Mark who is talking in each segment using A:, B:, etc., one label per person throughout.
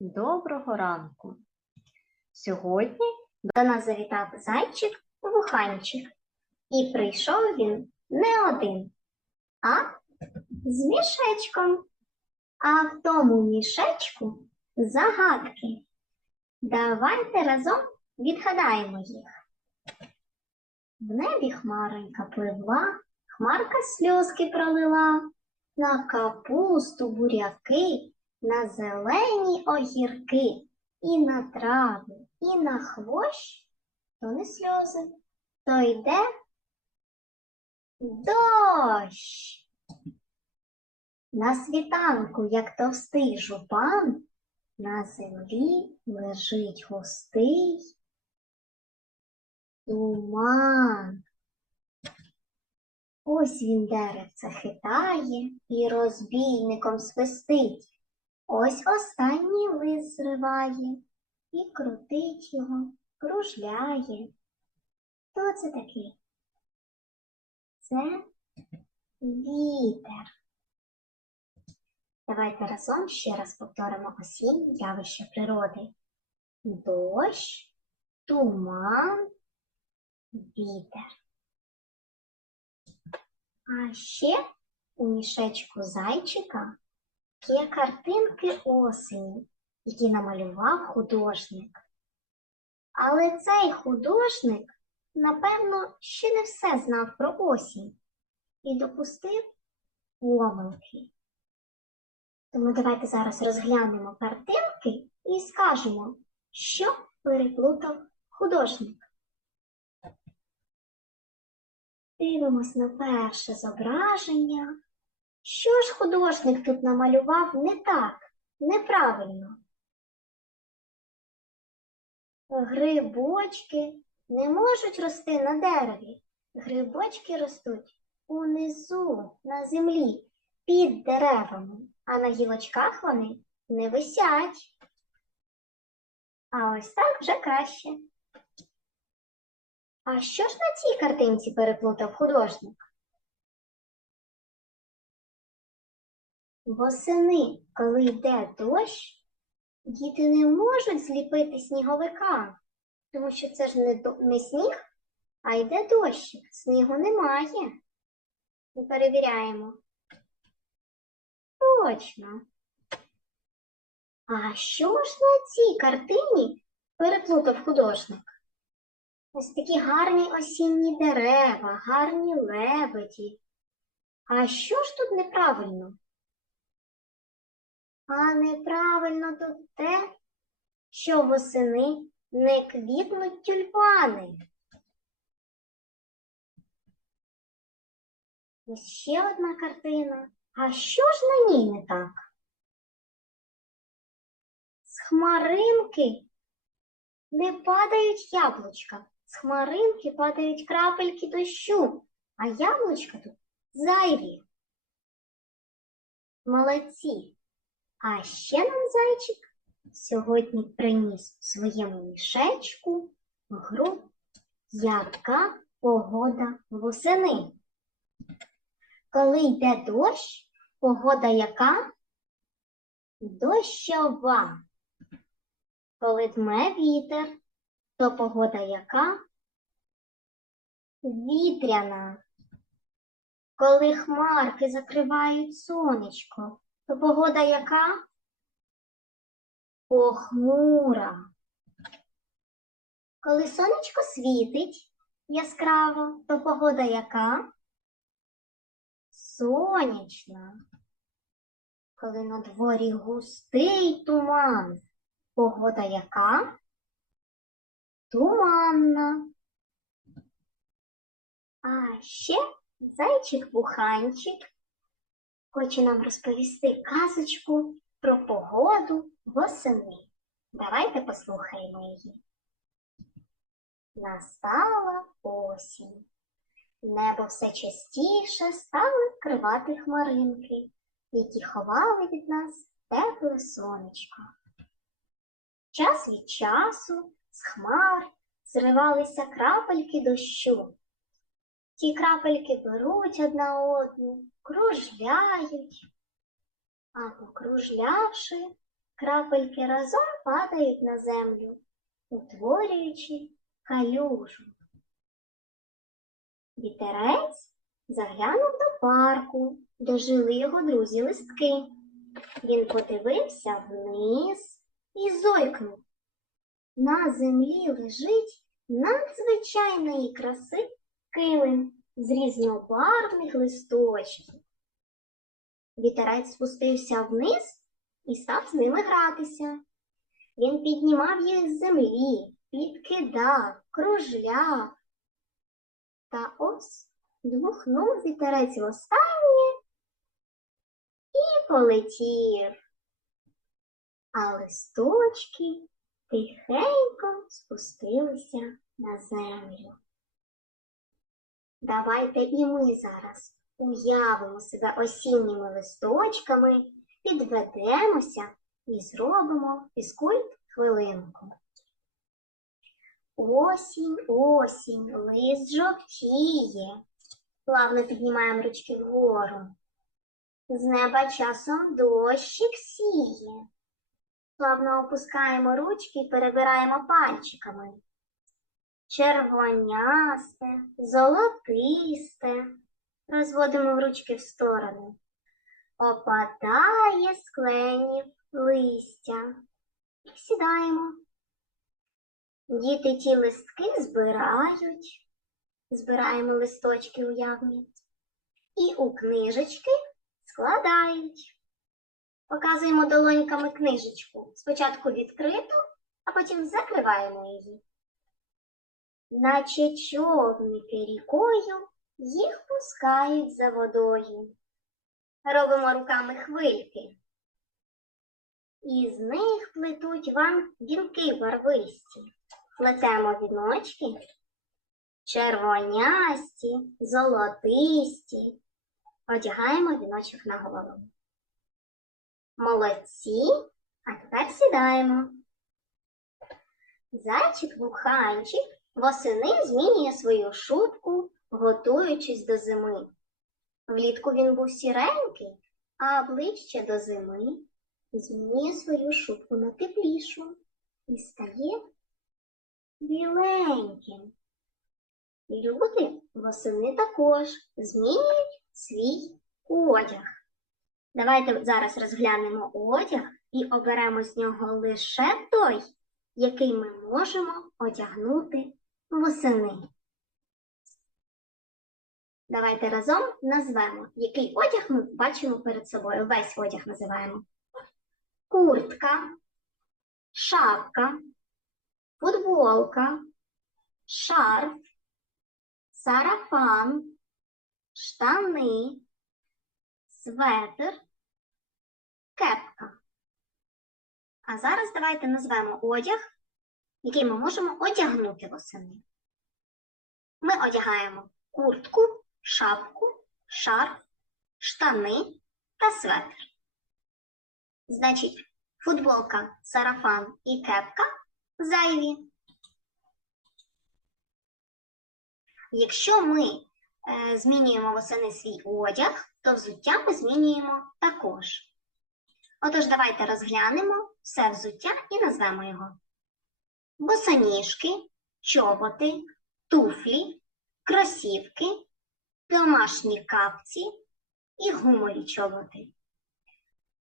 A: Доброго ранку! Сьогодні до нас завітав зайчик вуханчик. І прийшов він не один, а з мішечком. А в тому мішечку загадки. Давайте разом відгадаємо їх. В небі хмаренька пливла, хмарка сльозки пролила, на капусту буряки на зелені огірки, і на траву, і на хвощ, то не сльози, то йде дощ. На світанку, як товстий жупан, на землі лежить густий туман. Ось він деревце хитає і розбійником свистить. Ось останній лист зриває і крутить його, кружляє. Хто це такий? Це вітер. Давайте разом ще раз повторимо осінні явища природи. Дощ, туман, вітер. А ще у мішечку зайчика Є картинки осені, які намалював художник. Але цей художник, напевно, ще не все знав про осінь і допустив помилки. Тому давайте зараз розглянемо картинки і скажемо, що переплутав художник. Дивимось на перше зображення. Що ж художник тут намалював не так, неправильно? Грибочки не можуть рости на дереві. Грибочки ростуть унизу на землі під деревами, а на гілочках вони не висять. А ось так вже краще. А що ж на цій картинці переплутав художник? Восени, коли йде дощ, діти не можуть зліпити сніговика, тому що це ж не, не сніг, а йде дощ. Снігу немає. Ми перевіряємо. Точно. А що ж на цій картині переплутав художник? Ось такі гарні осінні дерева, гарні лебеді. А що ж тут неправильно? А неправильно тут те, що восени не квітнуть тюльпани. Ось ще одна картина. А що ж на ній не так? З хмаринки не падають яблучка, з хмаринки падають крапельки дощу, а яблучка тут зайві. Молодці. А ще нам зайчик сьогодні приніс в своєму мішечку гру Яка погода восени. Коли йде дощ, погода яка? Дощова. Коли дме вітер, то погода яка? Вітряна. Коли хмарки закривають сонечко, то погода яка? Похмура. Коли сонечко світить яскраво, то погода яка? Сонячна. Коли на дворі густий туман, погода яка? Туманна. А ще зайчик-буханчик хоче нам розповісти казочку про погоду восени. Давайте послухаємо її. Настала осінь. Небо все частіше стали кривати хмаринки, які ховали від нас тепле сонечко. Час від часу з хмар зривалися крапельки дощу. Ті крапельки беруть одна одну, кружляють, а покружлявши, крапельки разом падають на землю, утворюючи калюжу. Вітерець заглянув до парку, де жили його друзі листки. Він подивився вниз і зойкнув. На землі лежить надзвичайної краси килим з різнобарвних листочків. Вітерець спустився вниз і став з ними гратися. Він піднімав їх з землі, підкидав, кружляв. Та ось двухнув вітерець в останнє і полетів. А листочки тихенько спустилися на землю. Давайте і ми зараз уявимо себе осінніми листочками, підведемося і зробимо фізкульт хвилинку. Осінь, осінь, лист жовтіє. Плавно піднімаємо ручки вгору. З неба часом дощик сіє. Плавно опускаємо ручки і перебираємо пальчиками червонясте, золотисте. Розводимо в ручки в сторони. Опадає з кленів листя. Сідаємо. Діти ті листки збирають, збираємо листочки уявні. І у книжечки складають. Показуємо долоньками книжечку. Спочатку відкриту, а потім закриваємо її наче човники рікою їх пускають за водою. Робимо руками хвильки. І з них плетуть вам вінки барвисті. Плетемо віночки, червонясті, золотисті. Одягаємо віночок на голову. Молодці, а тепер сідаємо. Зайчик-вуханчик Восени змінює свою шубку, готуючись до зими. Влітку він був сіренький, а ближче до зими змінює свою шубку на теплішу і стає біленьким. Люди восени також змінюють свій одяг. Давайте зараз розглянемо одяг і оберемо з нього лише той, який ми можемо одягнути восени. Давайте разом назвемо, який одяг ми бачимо перед собою. Весь одяг називаємо. Куртка, шапка, футболка, шарф, сарафан, штани, светр, кепка. А зараз давайте назвемо одяг, який ми можемо одягнути восени. Ми одягаємо куртку, шапку, шарф, штани та светр. Значить, футболка, сарафан і кепка зайві. Якщо ми е, змінюємо восени свій одяг, то взуття ми змінюємо також. Отож, давайте розглянемо все взуття і назвемо його босоніжки, чоботи, туфлі, кросівки, домашні капці і гумові чоботи.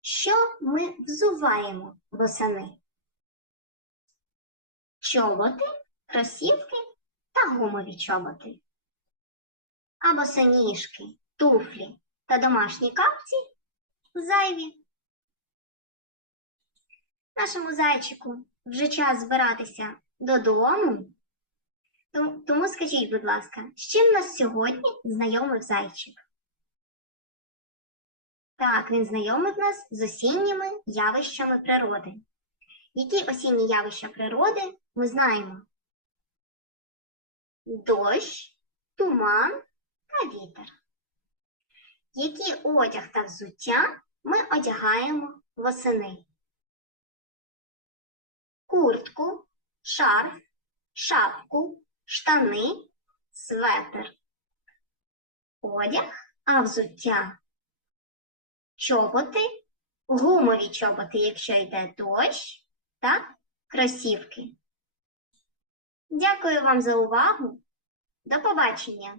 A: Що ми взуваємо босани? Чоботи, кросівки та гумові чоботи. А босоніжки, туфлі та домашні капці зайві. Нашому зайчику вже час збиратися додому. Тому, тому скажіть, будь ласка, з чим нас сьогодні знайомив зайчик? Так, він знайомив нас з осінніми явищами природи. Які осінні явища природи ми знаємо? Дощ, туман та вітер. Які одяг та взуття ми одягаємо восени? куртку, шарф, шапку, штани, светр. Одяг, а взуття. Чоботи, гумові чоботи, якщо йде дощ та кросівки. Дякую вам за увагу. До побачення!